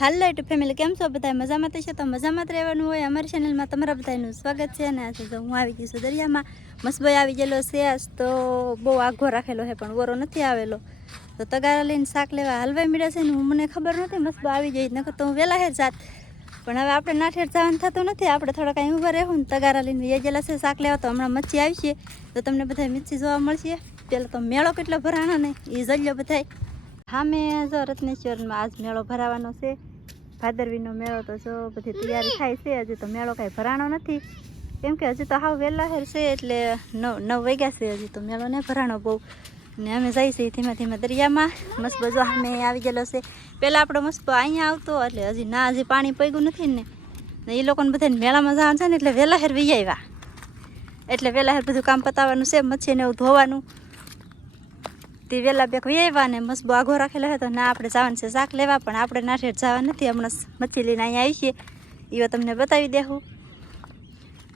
હાલો two family કેમ છો બધા મજામાં તો છે તો મજામાં જ રહેવાનું હોય. અમારી ચેનલમાં તમારા બધાનું સ્વાગત છે અને આજે જો હું આવી ગઈ છું દરિયામાં. મસબોય આવી ગયેલો છે આજ તો બહુ આઘો રાખેલો છે, પણ વોરો નથી આવેલો. તો તગારા લઈને શાક લેવા હલવાઈ મળ્યા છે ને હું મને ખબર નથી મસબો આવી જઈ નકર તો હું વહેલા હે જાત. પણ હવે આપણે નાઠેર જવાનું થતું નથી, આપણે થોડા કાંઈ ઊભા રહેવું ને તગારા લઈને વહી ગયેલા છે શાક લેવા, તો હમણાં મચ્છી આવી છે. તો તમને બધા મિચ્છી જોવા મળશે. પહેલાં તો મેળો કેટલો ભરાણો ને એ જલ્યો બધાય. હા મેં જો રત્નેશ્વરમાં આજ મેળો ભરાવાનો છે. ભાદરવીનો મેળો તો જો બધી તૈયારી થાય છે હજી તો મેળો કાંઈ ભરાણો નથી. કેમ કે હજી તો હાવ વહેલા હેર છે એટલે નવ નવ વાગ્યા છે હજી તો મેળો ને ભરાણો બહુ. ને અમે જઈએ છીએ ધીમે ધીમે દરિયામાં. મસ્ત બધો અમે આવી ગયેલો છે. પહેલાં આપણો મસ્ત અહીંયા આવતો એટલે હજી ના હજી પાણી પગ્યું નથી ને. એ લોકોને બધાને મેળામાં જવાનું છે ને એટલે વહેલા હેર વી આવ્યા. એટલે વહેલા હેર બધું કામ પતાવવાનું છે મચ્છીને એવું ધોવાનું. તે વહેલા બેક વ્યવા ને મસ્ત આઘો રાખેલો હતો. ના, આપણે જવાનું છે શાક લેવા, પણ આપણે નાઠેઠ જવા નથી. હમણાં મચ્છી લઈને અહીંયા આવી છીએ. એવા તમને બતાવી દેવું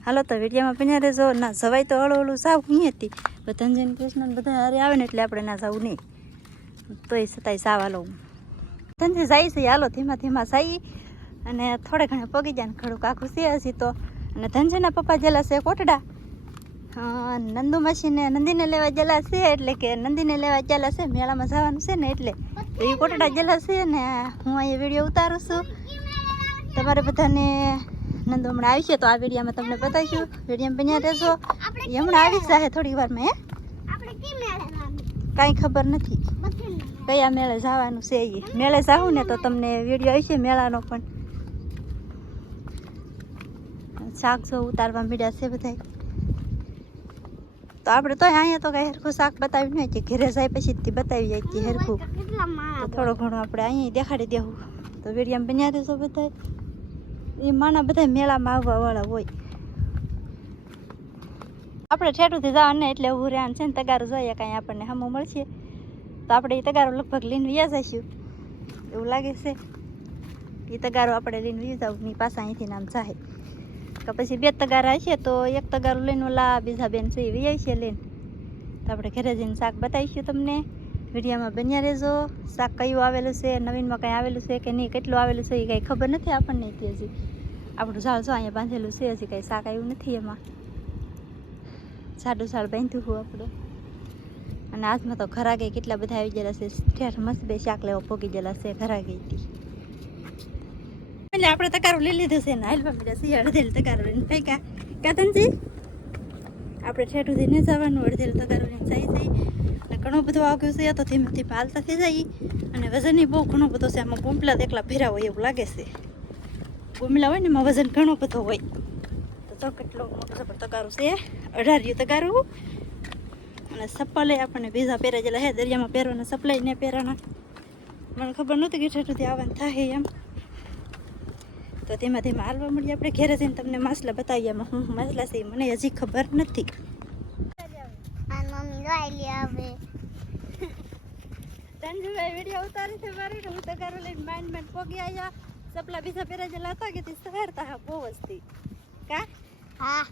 હાલો, તો વિડીયોમાં પીને રહેજો. ના, જવાય તો હળું હળું જાવ નહીં હતી. ધનજન કૃષ્ણ બધા હારે આવે ને એટલે આપણે ના જવું નહીં. તોય છતાંય સાવ લઉં ધનજી જાય છે હાલો, ધીમા ધીમા જઈ અને થોડે ઘણે પગી જાય ને ઘણું કાખું છે હજી તો. અને ધનજીના પપ્પા જેલા છે કોટડા. હા નંદુ માસીને નંદીને લેવા જલા છે એટલે કે નંદીને લેવા ગયેલા છે મેળામાં જવાનું છે ને એટલે. તો એ કોટડા જલા છે ને હું અહીંયા વીડિયો ઉતારું છું. તમારે બધાને નંદુ હમણાં આવી છે તો આ વિડીયોમાં તમને બતાવીશું. વીડિયો બન્યા રહેશો એ હમણાં આવી જશે થોડી વારમાં હે. કાંઈ ખબર નથી. કયા મેળે જવાનું છે એ મેળે જાઉં ને તો તમને વીડિયો આવશે મેળાનો પણ. શાક જો ઉતારવા મીડ્યા છે બધા તો આપણે તો અહીંયા તો કઈ હરખું શાક બતાવ્યું નહીં કે ઘરે જાય પછી તે બતાવી જાય કે હરખું. તો થોડો ઘણો આપણે અહીંયા દેખાડી દેવું. તો વિડીયામાં બન્યા રહેશો બધા એ માના બધા મેળામાં આવવા વાળા હોય. આપણે ઠેઠુંથી જવાનું એટલે ઊભું રહેવાનું છે ને તગારું જોઈએ કાંઈ આપણને હમો મળશે. તો આપણે એ તગારો લગભગ લઈને વ્યા જઈશું. એવું લાગે છે. એ તગારો આપણે લઈને વી જાવની પાછા અહીંથી નામ જાય કે પછી બે તગારા હશે તો એક તગારું લઈને ઓલા બીજા બેન છે એ વી આવશે લઈને તો આપણે ઘરે જઈને શાક બતાવીશું તમને. વિડીયોમાં બન્યા રહેજો. શાક કયું આવેલું છે, નવીનમાં કંઈ આવેલું છે કે નહીં, કેટલું આવેલું છે એ કાંઈ ખબર નથી આપણને હજી આપણું ઝાડ જો અહીંયા બાંધેલું છે, હજી કાંઈ શાક આવ્યું નથી એમાં. સાડું સાડ બાંધ્યું હું આપણે. અને આજમાં તો ઘરા કેટલા બધા આવી ગયેલા છે. ઠેર મસ્ત બે શાક લેવા પોગી ગયેલા છે ઘરા હતી એટલે આપણે તકારું લઈ લીધું છે ને હાલવા મળ્યા છે અડધેલ તકારું લઈને ફેંકા કાતનજી, આપણે ઠેઠુંથી નહીં જવાનું, અડધેલ તકારું લઈને જાય જાય અને ઘણું બધું આવ્યું છે, તો ધીમે ધીમે હાલતા થઈ જાય. અને વજનની બહુ ઘણો બધો છે, આમાં ગુમલા એકલા ભેરા હોય એવું લાગે છે. ગુમલા હોય ને, એમાં વજન ઘણો બધો હોય. તો તો કેટલો મોટો સફર તકારું છે. અઢારિયું તકારું. અને સપ્પલે આપણને બીજા પહેરા જેલા હે દરિયામાં પહેરવાના, સપ્લાય ને પહેરવાના મને ખબર નહોતી કે ઠેઠુંથી આવવાનું થાય એમ. તો તેમાં તેમાં હાલવા મળી આપણે ઘેરે જઈને તમને માસલા બતાવીએ. એમાં હું માસલા છે મને હજી ખબર નથી. તંજુભાઈ વીડિયો ઉતારે છે મારે હું તો ઘરે લઈને માંડ માંડ પોગી આવ્યા સપલા બીજા પહેરા જેલા હતા કે તે હા બહુ વસ્તી કા? હા.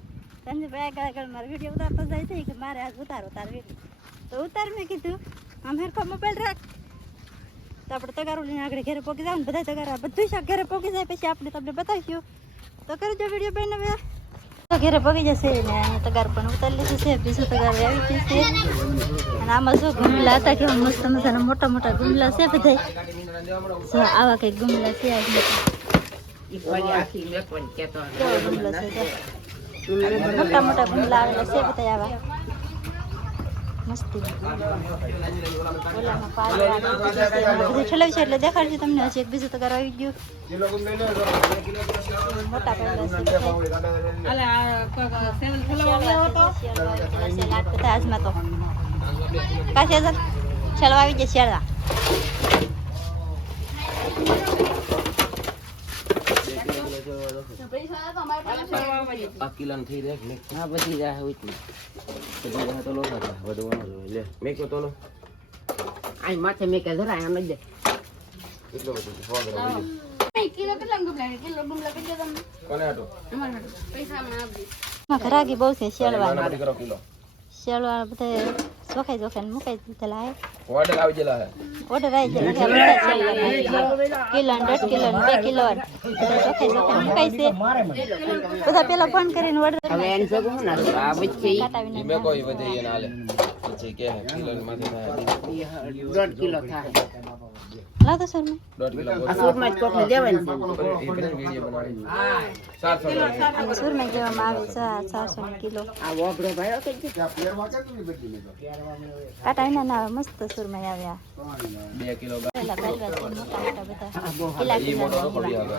તંજુભાઈ આગળ આગળ મારે વીડિયો ઉતારતા જાય છે કે મારે આજ ઉતારો તાર વીડિયો તો ઉતાર મેં કીધું. આમ હેરખો મોબાઈલ રાખ. તો આપણે તગારો લઈને આગળ ઘરે પોકી જાવ ને બધા તગારા બધું શાક ઘરે પોકી જાય, પછી આપણે તમને બતાવીશું. તો કરજો વીડિયો બેન હવે. તો ઘરે પગી જશે ને તગાર પણ ઉતારી લીધું છે, બીજું તગાર આવી ગયું છે. અને આમાં શું ગુમલા હતા, કેવા મસ્ત મજાના મોટા મોટા ગુમલા છે બધા આવા કંઈક ગુમલા છે મોટા. મોટા ગુમલા આવેલા છે બધા આવા મસ્તી ઓલામાં પાલવા ને બધું ઠલવ્યું છે એટલે દેખાડશે તમને. હજી એક બીજું તો આવી ગયું. મોટા પડેલા બધા આજમાં તો. કાશે છેલ્વા આવી જાય શેળવા આ થઈ જાય ને હા બધી જાય હોય તો કહો આઈ માથે મેં કે જરા આમ બધો બહુ છે. શેળવા નાના મોટી કરો કિલો શેળવા બધા ચોખાઈ ચોખાઈ મુકાઈ દીધેલા હે ઓર્ડર આવી ગયેલા હે. ઓર્ડર આવી ગયેલો કિલો દોઢ કિલો બે કિલો ચોખાઈ ચોખાઈ મુકાઈ છે. બધા પેલા ફોન કરીને ઓર્ડર હવે એને સગું હું ના આ ઈ. કાટાવીને કોઈ વધે એને હાલે પછી કે કિલો માથે થાય. દોઢ કિલો થાય. લાવ તો સર દોઢ કિલો આ છે એ પેલા વીડિયો બનાવી ચારસો ગ્રામ. આને સુરમઈ કહેવામાં આવે છે આ ચારસો ને કિલો. આ વોગડો ભાઈ કે છે કાંટા વિના ના આવે મસ્ત સુરમઈ આવ્યા. બે કિલો પેલા છે મોટા મોટા બધા. કિલા ઈ મોટો પડી આવે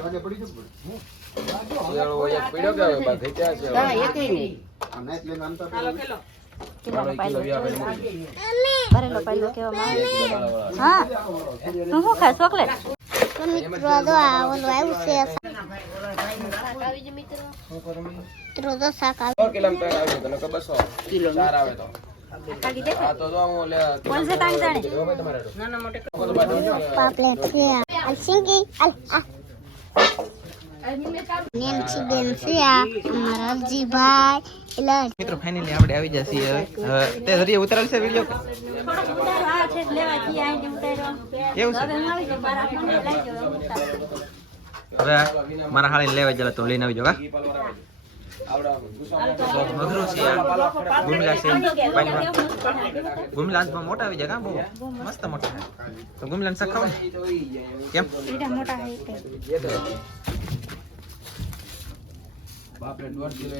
શિયાળો હોય એક પીડ્યો કે હવે બાકી ક્યાં છે. હા એકેય નહીં કિલો કિલો પાયલો ભરેલો પાયલો કહેવામાં આવે બે કિલો દાણાવાળા. હા. તું શું ખાય? ચોકલેટ? તો મિત્રો જો આ ઓલું આવ્યું છે. મિત્રો તો શાક આવ્યું કિલો ત્રણ આવી તને કે બસો. કિલો ચાર આવે તો. કાકી આ તો જો હું લે કોણ છે તાણ જાણે જો ભાઈ તમારે નાના મોટે પાપલેટ છે. આ સિંગી આલ આ. નેન્સી બેન છે આ અમારા અરજીભાઈ. એટલે મિત્રો ફાઇનલી આપણે આવી જશે હવે હવે તે જરીએ ઉતરેલ છે વીડિયો થોડોક છે એવું હવે મારા હાળીને લેવા જલા તો લઈને આવી જો કા મગરું છે. આ ગુમલા છે. પાલીમાં ગુમલા આજમાં મોટા આવી જાય બહુ મસ્ત મોટા. તો ગુમલા ને સખાવ કેમ? મોટા હે તે.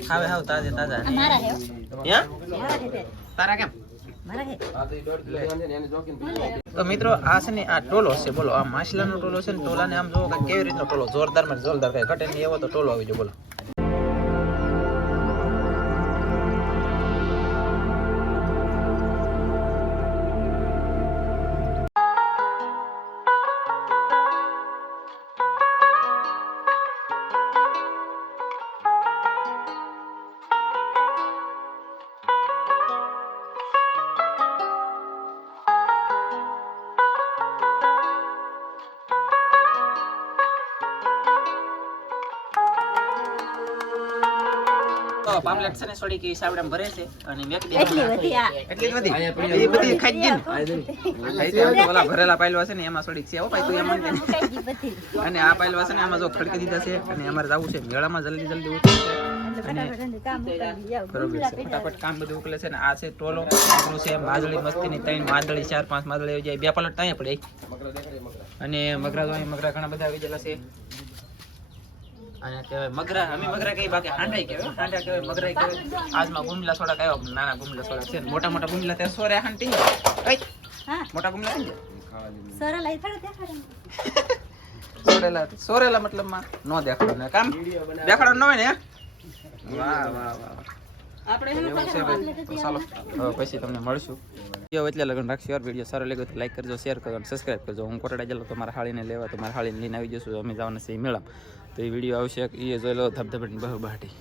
ખાવે હાવ તાજે તાજા. મારા હે. યા મારા હે તારા કેમ? મારા હે આ તો ઈ દોઢ કિલો છે ને એને જોકીને તો મિત્રો આ છે ને આ ટોલો છે બોલો આ માછલાનો ટોલો છે ને ટોલાને આમ જોવો કેવી રીતનો ટોલો જોરદારમાં જોરદાર કઈ ઘટે એવો તો ટોલો આવી જાય બોલો. તો પાપલેટ છે ને થોડી કે સાવડામ ભરે છે અને મેક દે એટલી વધી આ. એટલી વધી એ બધી ખાઈ ગઈ ને? ખાઈ ગઈ તો ઓલા ભરેલા પાયલવા છે ને એમાં થોડીક છે હો ભાઈ તું એમ બધી. અને આ પાયલવા છે ને આમાં જો ખડકી દીધા છે અને અમારે જવું છે. મેળામાં જલ્દી જલ્દી બરોબર છે. ફટાફટ કામ બધું ઉકલે છે ને આ છે ટોલો આપણું છે માદળી મસ્તીની ત્રણ માદળી ચાર પાંચ માદળી આવી જાય. બે પલટ ત્યાં પડે. અને મગરા મગરા ઘણા બધા આવી ગયેલા છે. અને કહેવાય મગરા અમે મગરા કઈ બાકી હાંડાઈ કહેવાય. હાંડા કહેવાય મગરા કહેવાય. આજમાં ગુમલા સોડા કયો નાના ગુમલા સોડા છે ને. મોટા મોટા ગુમલા ત્યાં સોરે હાંટી મોટા ગુમલા થોડો દેખાડે. સોરેલા સોરેલા મતલબમાં નો દેખાડો ને. કામ? દેખાડો ન હોય ને વાહ વાહ વાહ. ચાલો પછી તમને મળશું. વીડિયો એટલે લગ્ન રાખશું યાર વીડિયો સારો લાગ્યો તો લાઈક કરજો શેર કરજો અને સબસ્ક્રાઈબ કરજો. હું કોટડા જેલો મારા હાળીને લેવા તો મારા હાળીને લઈને આવી જશું. અમે જવાના છે મેળા તો એ વીડિયો આવશે એ જોઈ લો ધબધબાની બહુ બહાટી